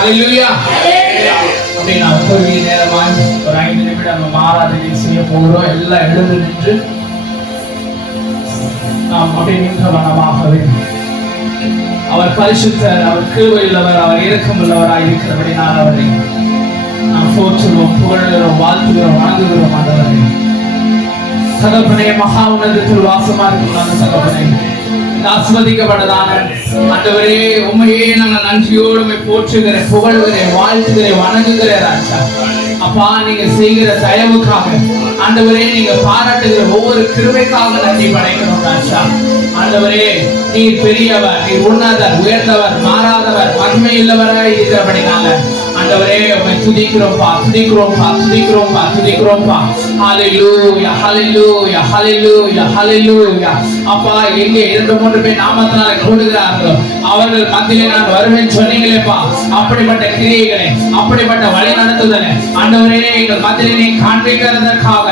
ஹalleluya. அப்படி நாம் குறுகிய நேரமாய் ஒரு 5 நிமிடம் நம்ம ஆராதனை செய்ய போகிறோம். எல்லாம் எழுந்து நின்று நாம் அப்படி நின்ற மனமாகவே அவர் பரிசுத்தர், அவர் கிருபையுள்ளவர், அவர் இரக்கமுள்ளவராய் இருக்கிறபடினால் அவரை நாம் போற்றுகிறோம், புகழுகிறோம், வாழ்த்துகிறோம், வணங்குகிறோம். ஆண்டவரே தகப்பனே, மகா உன்னதத்தில் வாசமா இருக்கும் அந்த தகப்பனே, ஆஸ்வதிக்கப்பட்டதான ஆண்டவரே, உண்மையே நாங்கள் நன்றியோடு போற்றுகிறேன், புகழுகிறேன், வாழ்த்துகிறேன், வணங்குகிறேன் ராஜா. அப்பா, நீங்க செய்கிற தயவுக்காக ஆண்டவரே, நீங்க பாராட்டுகிற ஒவ்வொரு கிருபைக்காக நன்றி படைக்கிறோம் ராஜா. ஆண்டவரே, நீ பெரியவர், நீ உன்னதர், உயர்ந்தவர், மாறாதவர், மகிமையுள்ளவராய் இருக்கிறபடினால ஆண்டவரே உம்மை துதிக்கிறோம்பா, துதிக்கிறோம்பா, துதிக்கிறோம்பா, துதிக்கிறோம்பா. ஹalleluya, ஹalleluya, ஹalleluya, ஹalleluya. அப்பா, எங்கே 2-3 பேர் நாமத்தினால கூடுகிறார்களோ அவர்கள் மத்தியிலே நான் வருவேன் சொன்னீங்களேப்பா. அப்படிப்பட்ட கிரியைகளை, அப்படிப்பட்ட வழி நடத்துதலை ஆண்டவரே எங்கள் மத்தியிலே நீ காண்பிக்கிறதற்காக,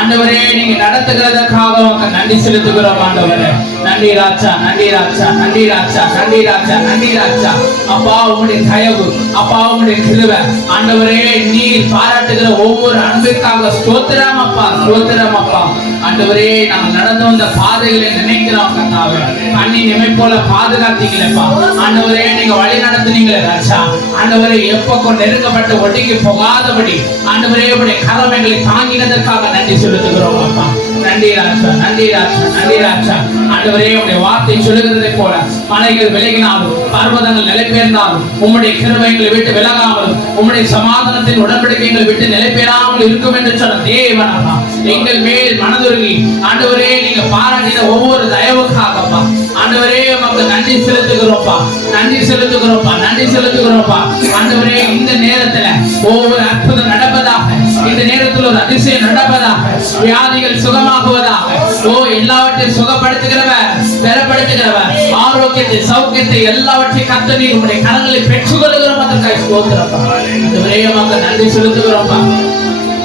ஆண்டவரே நீங்க நடத்துகிறதற்காக உங்க நன்றி செலுத்துகிறோம். ஆண்டவரே நன்றி ராஜா, நன்றி ராஜா, நன்றி ராஜா, நன்றி ராஜா, நன்றி ராஜா. அப்பா, உம்முடைய தயவு, அப்பா உம்முடைய கிருபை, ஆண்டவரே நீர் பாராட்டுகிற ஒவ்வொரு அன்பிற்காக ஸ்தோத்திரம் அப்பா, ஸ்தோத்திரம் அப்பா. ஆண்டவரே, நாங்கள் நடந்து வந்த பாதைகளை நினைக்கிறோம் கர்த்தாவே, கண்ணி நிமை போல பாதுகாத்தீங்களேப்பா. ஆண்டவரே, நீங்க வழி நடத்துனீங்களே ராஜா. ஆண்டவரே, எப்போ நெருங்கப்பட்டு ஒட்டிக்கு போகாதபடி ஆண்டவரே உடைய கரம் எங்களை தாங்கினதற்காக நன்றி செலுத்துகிறோம் அப்பா. நன்றி ராஜா, நன்றி ராஜா, நன்றி ராஜா. ஆண்டவரே, உடைய வார்த்தை சொல்லுகிறதை போல மலைகள் விலகினாலும், பர்வதங்கள் நிலைபெயர்ந்தாலும், உம்முடைய கிருபைகளை விட்டு விலகாமலும், உம்முடைய சமாதானத்தின் உடன்படிக்கைகளை விட்டு நிலைபெறாமல் இருக்கும் என்று சொன்ன தேவனாக எங்கள் மேல் மனதுருகி ஆண்டவரே நீங்க பாராட்டின ஒவ்வொரு தயவுக்காகப்பா ஆண்டவரே உமக்கு நன்றி செலுத்துகிறோம்ப்பா, நன்றி செலுத்துகிறோம்ப்பா, நன்றி செலுத்துகிறோம்ப்பா. ஆண்டவரே, இந்த நேரத்துல ஒவ்வொரு அற்புதம் நடப்பதாக, இந்த நேரத்தில் ஒரு அதிசயம் நடப்பதாக, வியாதிகள் சுகமாகுவதாக. ஓ, எல்லாவற்றையும் சுகப்படுத்துகிறவர், பெறப்படுத்துகிறவர், ஆரோக்கியத்தை, சௌக்கியத்தை எல்லாவற்றையும் கர்த்தர் நீர் உம்முடைய கரங்களை பெற்றுக்கொள்கிறோம். அதற்காக ஸ்தோத்திரப்பா. ஆண்டவரே உமக்கு நன்றி செலுத்துகிறோம்ப்பா.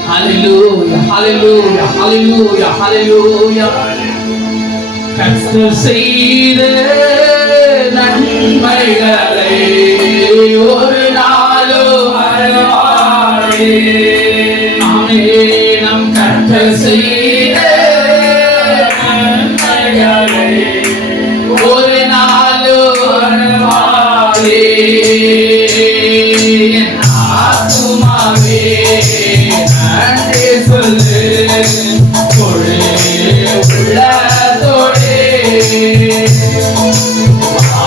ஹalleluya, ஹalleluya, ஹalleluya, ஹalleluya. கர்த்தர் செய்த நன்மைகளை ஒரு நாளும் மறவாதே. ஆமென். நம் கர்த்தர் செய்த நன்மைகளை ஒரு நாளும் மறவாதே. ஆத்துமாவே நன்றி சொல்லு, உள்ளத்தோடே.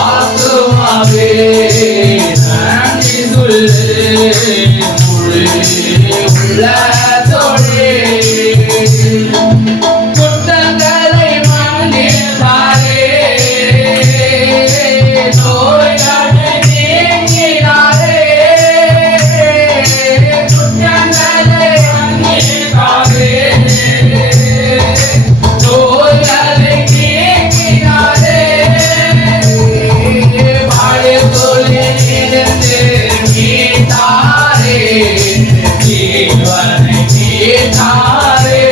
ஆத்துமாவே நன்றி சொல்லு, உள்ளத்தோடே. குற்றங்களை மன்னித்தாரே, நோய்களை நீங்கினாரே. குற்றங்களை மன்னித்தாரே, நோய்களை நீங்கினாரே. பாடுகொலிலிருந்து மீட்டாரே, ஜீவனை மீட்டாரே.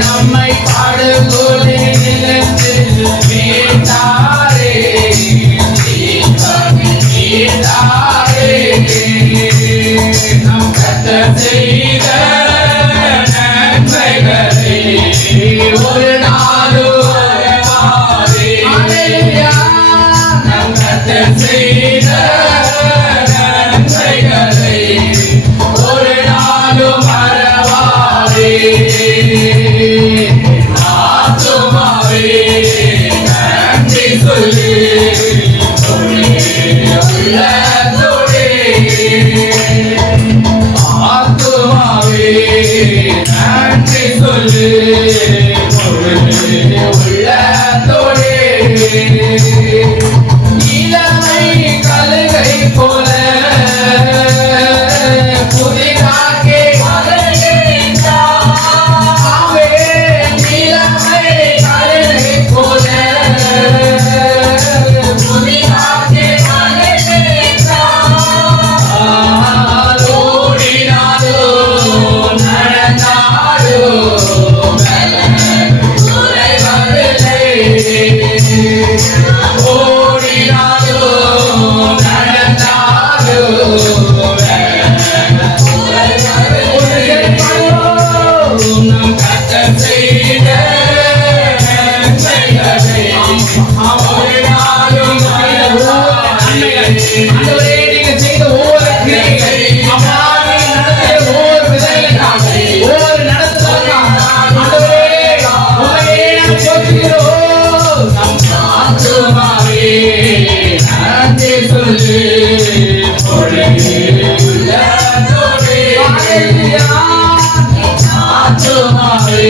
நம்மை பாடுகொலிலிருந்து மீட்டாரே, ஜீவனை மீட்டாரே. நம் கர்த்தர் செய்த நன்மைகளை ஒரு நாளும் மறவாதே. நம் கர்த்தர் செய்த நன்மைகளை ஒரு நாளும் மறவாதே. ஆத்துமாவே நன்றி சொல்லு, உள்ளத்தோடே. ஆத்துமாவே நன்றி சொல்லு, உள்ளத்தோடே. இளமை கழுகை போல புதிதாக்கி மகிழ்ந்தாவே. இளமை கழுகை போல புதிதாக்கி மகிழ்ந்தாவே. ஓடினாலோ நடந்தாலோ ஆத்துமாவே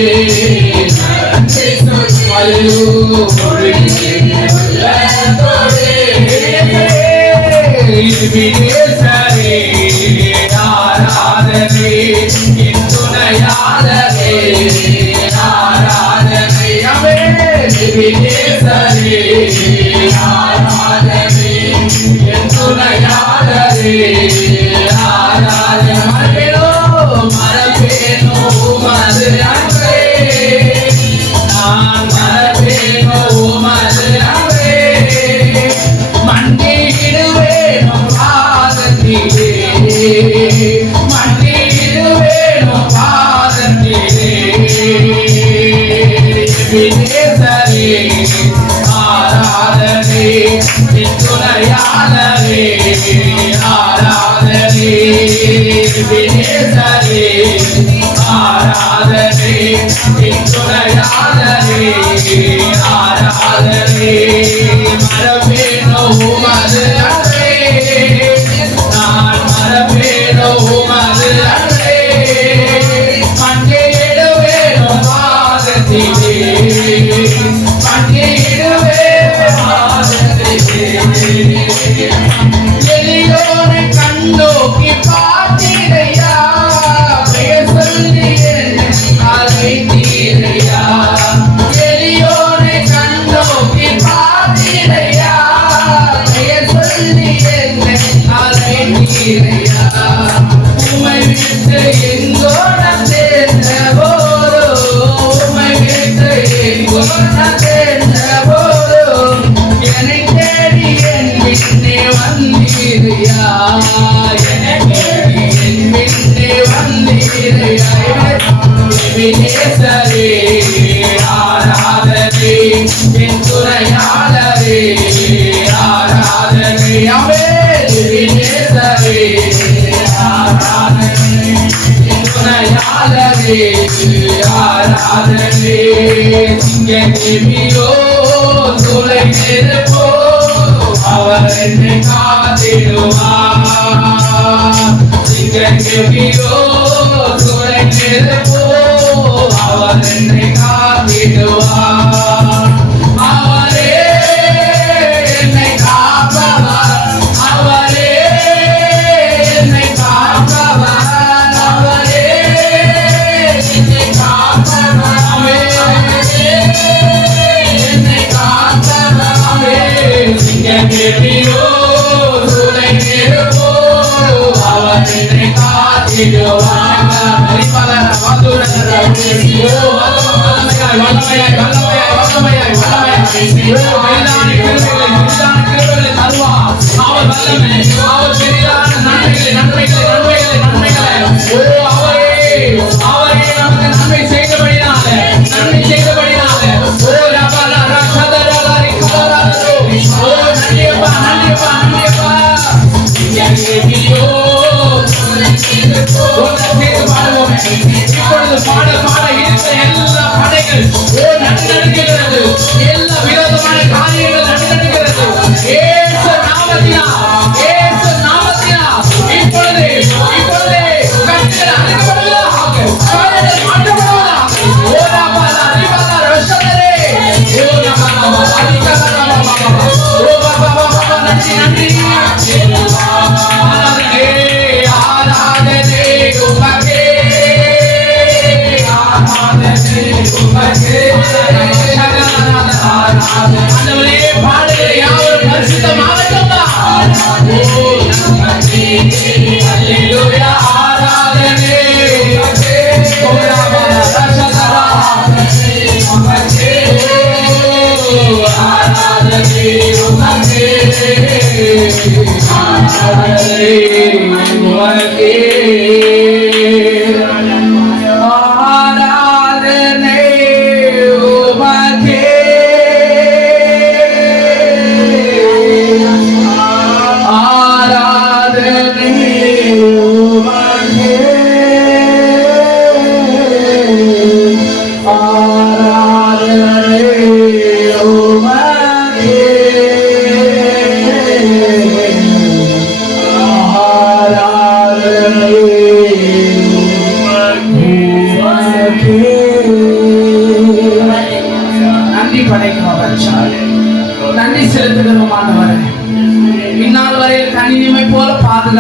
நன்றி சொல்லி உள்ளத்தோடே வினேசரே ஆராதனை என் துணையாளரே ஆராதனை அவே வினேசரே ஆராதனை என் துணையாளரே ஆராதனை மரபேனோ மது அன்பே நான் மரபேனோ மது அன்பே மண்டியிடுவேனோ பாதத்திலே மண்டியிடுவேனோ பாதத்திலே வினேசரே ஆராதனை துணையாளரே ஆராதனை வினேசரே ஆராதனை துணையாளரே ஆராதனை மரபேனோ மது அன்பே நான் மரபேனோ மது அன்பே மண்டியிடுவேனோ பாதத்திலே மண்டியிடுவேனோ பாதத்திலே எளியோனை கண்ணோக்கி பார்த்திரையா பெயர் சொல்லி அழைத்தீரையா எளியோனை கண்ணோக்கி பார்த்திரையா பெயர் சொல்லி அழைத்தீரையா உம்மை விட்டு எங்கோ நான் சேர்ந்த போதோ உம்மை விட்டு எங்கோ நான் சேர்ந்த போதோ என்னை தேடி என் பின்னே வந்தீரையா என்னை தேடி என் பின்னே வந்தீரையா வினேசரே ஆராதனை என் துணையாளரே ஆராதனை அவே வினேசரே ஆராதனை என் துணையாளரே ஆராதனை சிங்கோ துளை நெருப்போ அவர் என்னை காத்திடுவார் சிங்கோ துளை நெருப்போ அவர் என்னை காத்திடுவார் அவரே என்னை காப்பவர் அவரே என்னை காப்பவர் அவரே என்னை காப்பவர் அவரே என்னை காப்பவர் அவரே சிங்கோ துளை நெருப்போ அவர் என்னை காத்திடுவார் இப்பொழுது பாட பாட இருக்கிற எல்லா படைகள் நடக்கிறது எல்லா விரோதமான காரியங்கள் நடக்கிறது இயேசு நாமத்தினா இப்பொழுது கட்டுகள் அழைக்கப்படுவதாக காரியங்கள் மாற்றப்படுவதாக ஓரா பாலா ரிபாலா ரஷதரே ஓரா பாலா அலிகலா பாபா ஓ பாபா பாபா நன்றி நன்றி ஆராதனை உமக்கே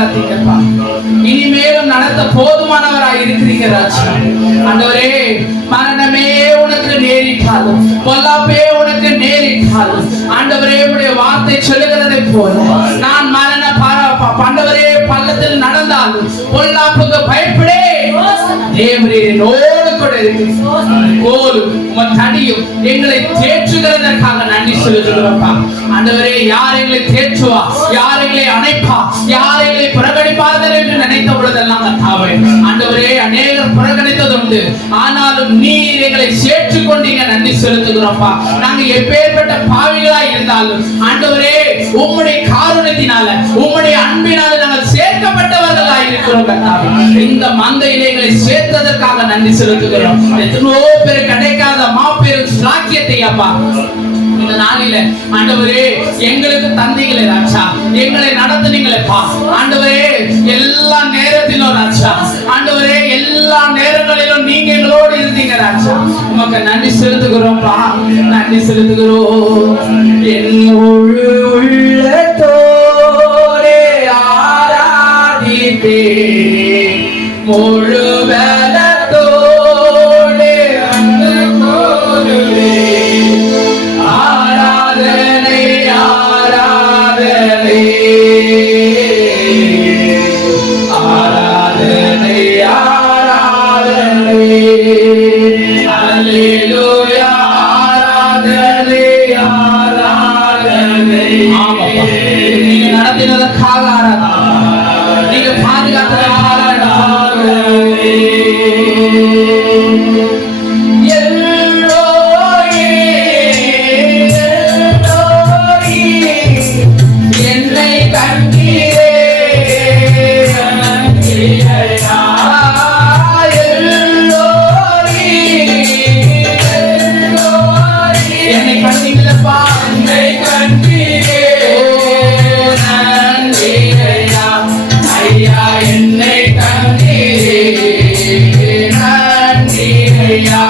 நடத்தீங்கப்பா. இனிமேலும் நடத்த போதுமானவராய் இருக்கிறீங்க ராஜா. ஆண்டவரே, மரணமே உனக்கு நேரிட்டாலும், பொல்லாப்பே உனக்கு நேரிட்டாலும், ஆண்டவரே உடைய வார்த்தை சொல்லுகிறதை போல நான் மரண ஆண்டவரே பள்ளத்தில் நடந்தாலும் பொல்லாப்புக்கு பயப்படே, தேவனோடு கூட தனியும் எங்களை தேற்றுகிறதற்காக நன்றி செலுத்துகிறோம்ப்பா. ஆண்டவரே, யார் எங்களை தேற்றுவா, யார் எங்களை அணைப்பா, யார் எங்களை புறக்கணிப்பார்கள் என்று நினைத்த பொழுதெல்லாம் ஆண்டவரே அநேகர் புறக்கணித்தது உண்டு. ஆனாலும் நீர் எங்களை சேர்த்துக் கொண்டீங்க, நன்றி செலுத்துகிறோம்ப்பா. நாங்க எப்பேற்பட்ட பாவிகளாய் இருந்தாலும் ஆண்டவரே உம்முடைய காருண்யத்தினால, உம்முடைய அன்பினால நாங்கள் சேர்க்கப்பட்டவர்களாய் இருக்கிறோம். இந்த மந்தையிலே எங்களை சேர்த்ததற்காக நன்றி செலுத்துகிறோம். எத்தனையோ பேர் கிடைக்காத மாபெரும் சாக்கியத்தை அப்பா இந்த நாளில ஆண்டவரே எங்களுக்கு தந்தீங்களே ராஜா, எங்களை நடத்துனீங்களேப்பா. ஆண்டவரே, எல்லா நேரத்திலும் ராஜா, ஆண்டவரே எல்லா நேரங்களிலும் நீங்க எங்களோடு இருந்தீங்க ராஜா. உமக்கு நன்றி செலுத்துகிறோம்ப்பா, நன்றி செலுத்துகிறோம். என் முழு உள்ளத்தோடே ஆராதிப்பே, முழு பலத்தோடே அன்பு கூறுவே. ஆராதனை ஆராதனை ஆராதனை ஆராதனை, அல்லேலூயா, ஆராதனை ஆராதனை. ஆமாப்பா, நீங்க நடத்தினதற்காக ஆராதனை, நீங்க பாதுகாத்ததற்காக ஆராதனை. என்னை கண்டீரே, என்னை கண்டீங்களப்பா, என்னை கண்டீரே, நன்றி ஐயா, ஐயா என்னை கண்டீரே, நன்றி ஐயா.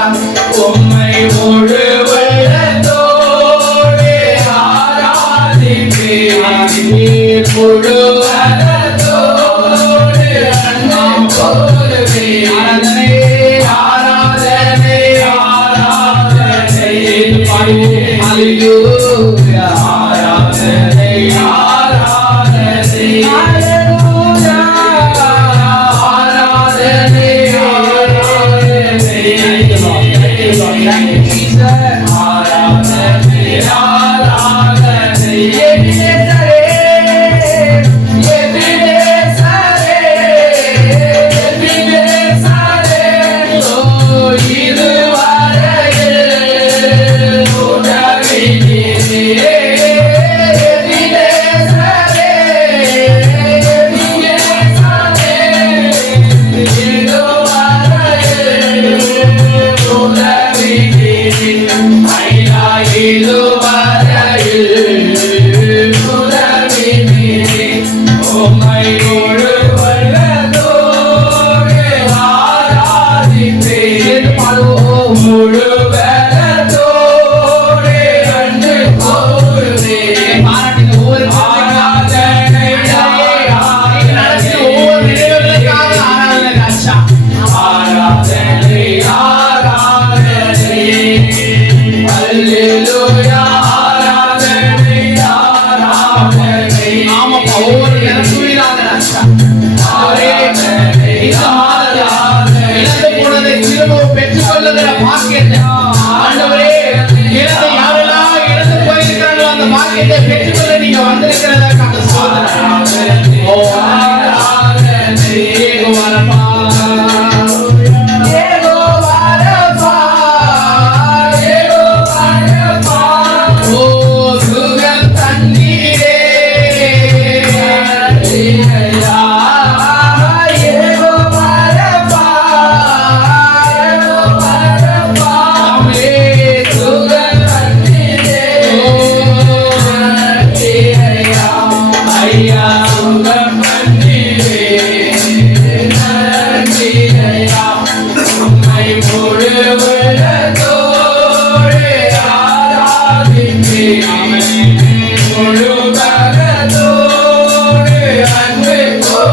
உம்மை முழு உள்ளத்தோடே ஆராதிப்பேன், முழு உள்ளத்தோடு அன்பு கூறுவேன். ஆராதனை ஆராதனை ஆராதனை, அல்லேலூயா, ஆராதனை ஆராதனை, அல்லேலூயா, ஆராதனை ஆராதனை. Thank you, Jesus. ஆராதனை ஆராதனை. எபினேசரே, எபினேசரே, எபினேசரே, ஓ இதுவரையில் உதவினீரே. எபினேசரே, எபினேசரே, இதுவரையில் உதவினீரே. ஐயா இதுவரையில் உதவினீரே. உம்மை முழு உள்ளத்தோடு ஆராதிப்பேன், முழு பலத்தோடு அன்பு கூறுவேன். பாராட்டின ஒவ்வொரு ஆராதனை, நடத்தின ஒவ்வொரு நினைவுகளுக்காக ஆராதனை ராஜா. ஆராதனை ஆராதனை, அல்லேலூயா, ஆராதனை ஆராதனை. ஆமாப்பா, ஒவ்வொரு இறங்குவீராக ராஜா. இந்த மாதத்தில் இழந்து போனதை திரும்பவும் பெற்றுக் கொள்ளுகிற பாக்கியத்தை ஆண்டவரே, இழந்து யாரெல்லாம் இழந்து போயிருக்கிறாங்களோ அந்த பாக்கியத்தை பெற்றுக்கொள்ள நீங்க வந்திருக்கிறதற்காக சோதனை. ஓ ஆராதனை, ஏகோவாரப்பா, ஏகோவாரப்பா, ஏகோவாரப்பா, ஓ சுகம் தந்தீரே, ஐயா, ஏகோவாரப்பா, ஏகோவாரப்பா, ஆமே, சுகம் தந்தீரே, ஓ நன்றி ஐயா, ஐயா சுகம் தந்தீரே, நன்றி ஐயா. உம்மை முழு உள்ளத்தோடு ஆராதிப்பேன், முழு பலத்தோடு அன்பு கூறுவேன்.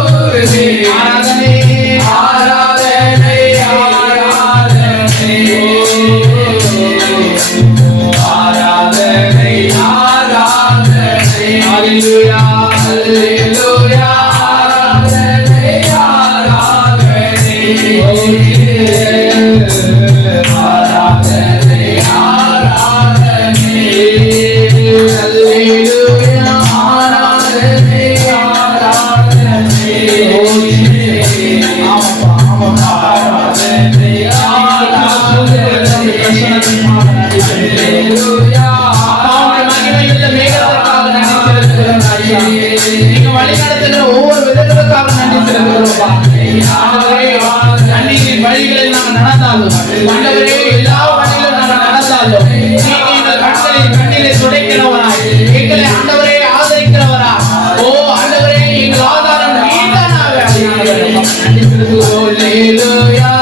ஆண்டவரே தண்ணீரின் வழிகளில் நாங்கள் நடந்தாலும் ஆண்டவரே எல்லா வழியிலும் நாங்கள் நடந்தாலும் நீங்க எங்கள் கண்களில் கண்ணீரை துடைக்கிறவராய் எங்களை ஆண்டவரே ஆதரிக்கிறவரா. ஓ ஆண்டவரே எங்கள் ஆதாரம் நீதானாக நன்றி செலுத்துகிறோம். அல்லேலூயா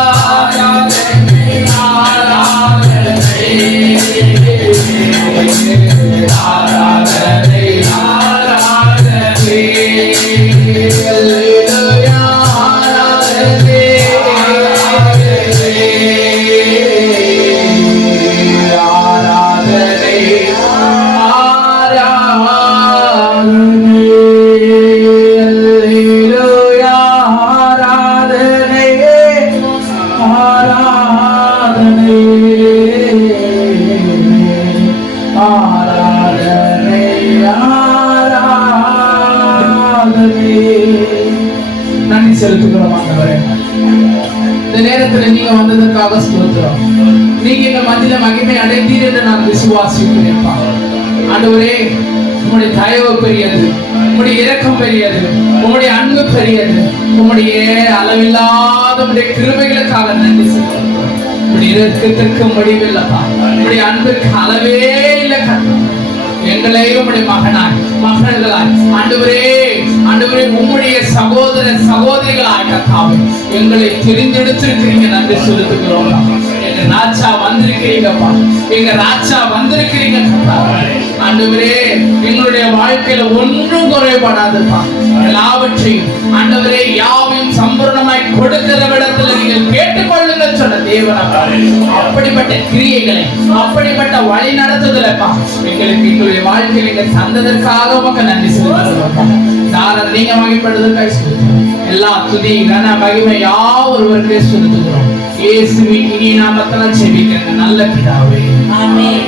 நன்றி செலுத்துகிறோம் ஆண்டவரே. இந்த நேரத்தில் நீங்க வந்ததற்காக ஸ்தோத்திரம். நீங்க எங்க மத்தியில மகிமை அடைந்தீர் என்று நான் விசுவாசிக்கிறேன் ஆண்டவரே. உம்முடைய தயவு பெரியது, உம்முடைய இரக்கம் பெரியது, உம்முடைய அன்பு பெரியது, உம்முடைய அளவில்லாத உம்முடைய கிருபைகளுக்காக நன்றி செலுத்துகிறோம். உம்முடைய இரக்கத்திற்கு முடிவில்லப்பா, உம்முடைய அன்பிற்கு அளவே இல்லை. எங்களையும் உம்முடைய மகனாய் மகன்களாய் ஆண்டவரே ஆண்டவரே உம்முடைய சகோதர சகோதரிகளாய் கர்த்தாவே எங்களை தெரிந்தெடுத்திருக்கிறீங்க. நன்றி செலுத்துகிறோம். எங்க ராஜா வந்திருக்கிறீங்கப்பா, எங்க ராஜா வந்திருக்கிறீங்க கர்த்தாவே. ஆண்டவரே எங்களுடைய வாழ்க்கையில ஒன்றும் குறைபடாதுப்பா. எல்லாவற்றையும் ஆண்டவரே யாவையும் சம்பூர்ணமாய் கொடுக்கிற இடத்துல நீங்கள் கேட்டுக்கொள்ளுங்க சொன்ன தேவனப்பா. அப்படிப்பட்ட கிரியைகளை அப்படிப்பட்ட வழி நடத்துதலப்பா எங்களுக்கு எங்களுடைய வாழ்க்கையில் நீங்கள் தந்ததற்காக உமக்கு நன்றி செலுத்துகிறோம். நாங்கள் நீங்க மகிமைப்படுவதற்காக எல்லா துதி கன மகிமை ஒருவருக்கே செலுத்துகிறோம். இயேசுவின் இனிய நாமத்தில் ஜெபிக்கிறேன் நல்ல பிதாவே. ஆமென்.